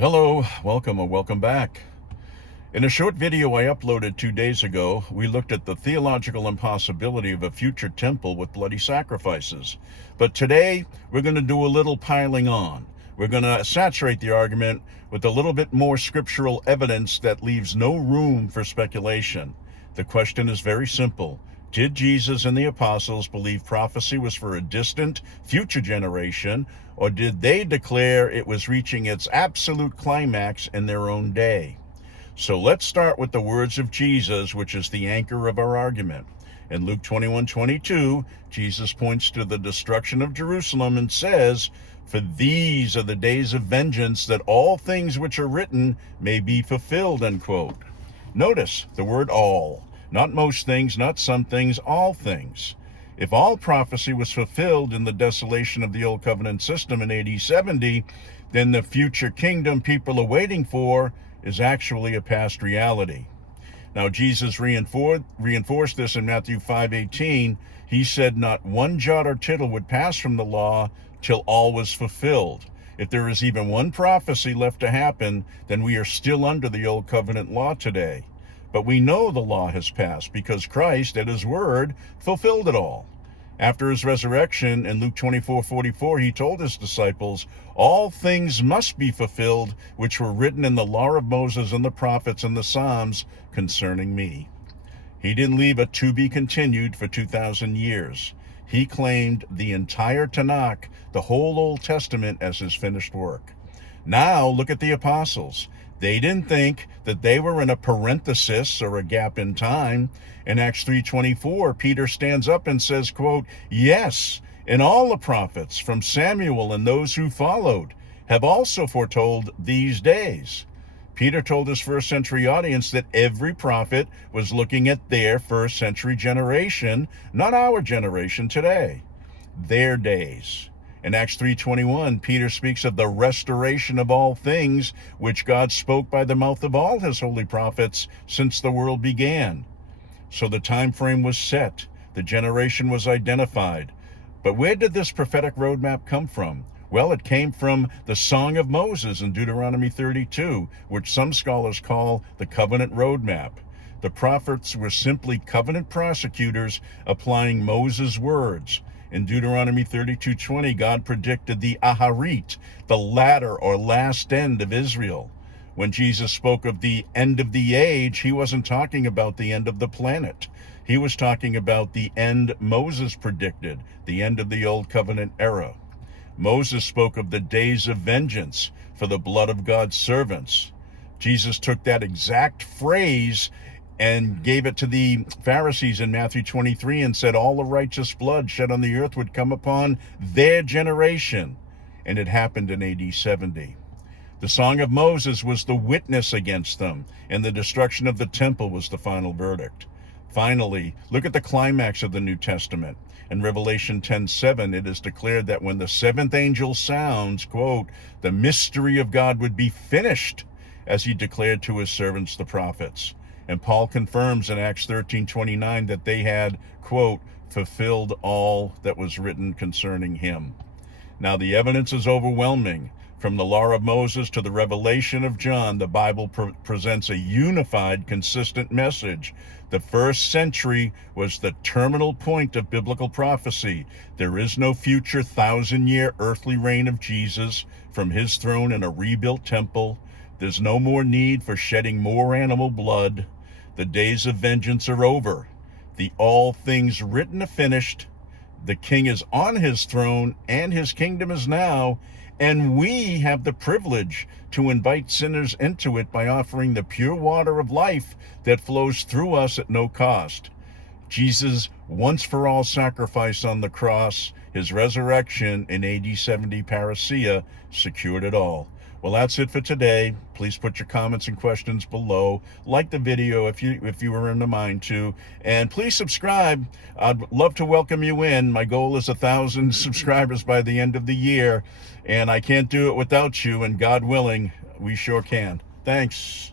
Hello, welcome or welcome back. In a short video I uploaded 2 days ago, we looked at the theological impossibility of a future temple with bloody sacrifices. But today, we're going to do a little piling on. We're going to saturate the argument with a little bit more scriptural evidence that leaves no room for speculation. The question is very simple. Did Jesus and the apostles believe prophecy was for a distant, future generation, or did they declare it was reaching its absolute climax in their own day? So let's start with the words of Jesus, which is the anchor of our argument. In Luke 21:22, Jesus points to the destruction of Jerusalem and says, "For these are the days of vengeance, that all things which are written may be fulfilled," end quote. Notice the word all. Not most things, not some things, all things. If all prophecy was fulfilled in the desolation of the Old Covenant system in AD 70, then the future kingdom people are waiting for is actually a past reality. Now, Jesus reinforced this in Matthew 5:18. He said not one jot or tittle would pass from the law till all was fulfilled. If there is even one prophecy left to happen, then we are still under the Old Covenant law today. But we know the law has passed because Christ, at his word, fulfilled it all. After his resurrection in Luke 24:44, he told his disciples, "All things must be fulfilled which were written in the law of Moses and the prophets and the Psalms concerning me." He didn't leave a to be continued for 2,000 years. He claimed the entire Tanakh, the whole Old Testament, as his finished work. Now look at the apostles. They didn't think that they were in a parenthesis or a gap in time. In Acts 3:24, Peter stands up and says, quote, "Yes, and all the prophets from Samuel and those who followed have also foretold these days." Peter told his first century audience that every prophet was looking at their first century generation, not our generation today, their days. In Acts 3:21, Peter speaks of the restoration of all things, which God spoke by the mouth of all his holy prophets since the world began. So the time frame was set, the generation was identified. But where did this prophetic roadmap come from? Well, it came from the Song of Moses in Deuteronomy 32, which some scholars call the covenant roadmap. The prophets were simply covenant prosecutors applying Moses' words. In Deuteronomy 32:20, God predicted the Aharit, the latter or last end of Israel. When Jesus spoke of the end of the age, he wasn't talking about the end of the planet. He was talking about the end Moses predicted, the end of the Old Covenant era. Moses spoke of the days of vengeance for the blood of God's servants. Jesus took that exact phrase and gave it to the Pharisees in Matthew 23 and said all the righteous blood shed on the earth would come upon their generation. And it happened in AD 70. The Song of Moses was the witness against them, and the destruction of the temple was the final verdict. Finally, look at the climax of the New Testament. In Revelation 10:7, it is declared that when the seventh angel sounds, quote, the mystery of God would be finished, as he declared to his servants, the prophets. And Paul confirms in Acts 13:29 that they had, quote, fulfilled all that was written concerning him. Now the evidence is overwhelming. From the law of Moses to the revelation of John, the Bible presents a unified, consistent message. The first century was the terminal point of biblical prophecy. There is no future 1,000-year earthly reign of Jesus from his throne in a rebuilt temple. There's no more need for shedding more animal blood. The days of vengeance are over. The all things written are finished. The king is on his throne and his kingdom is now, and we have the privilege to invite sinners into it by offering the pure water of life that flows through us at no cost. Jesus' once-for-all sacrifice on the cross, his resurrection in AD 70 parousia, secured it all. Well, that's it for today. Please put your comments and questions below. Like the video if you were in the mind to. And please subscribe. I'd love to welcome you in. My goal is 1,000 subscribers by the end of the year. And I can't do it without you. And God willing, we sure can. Thanks.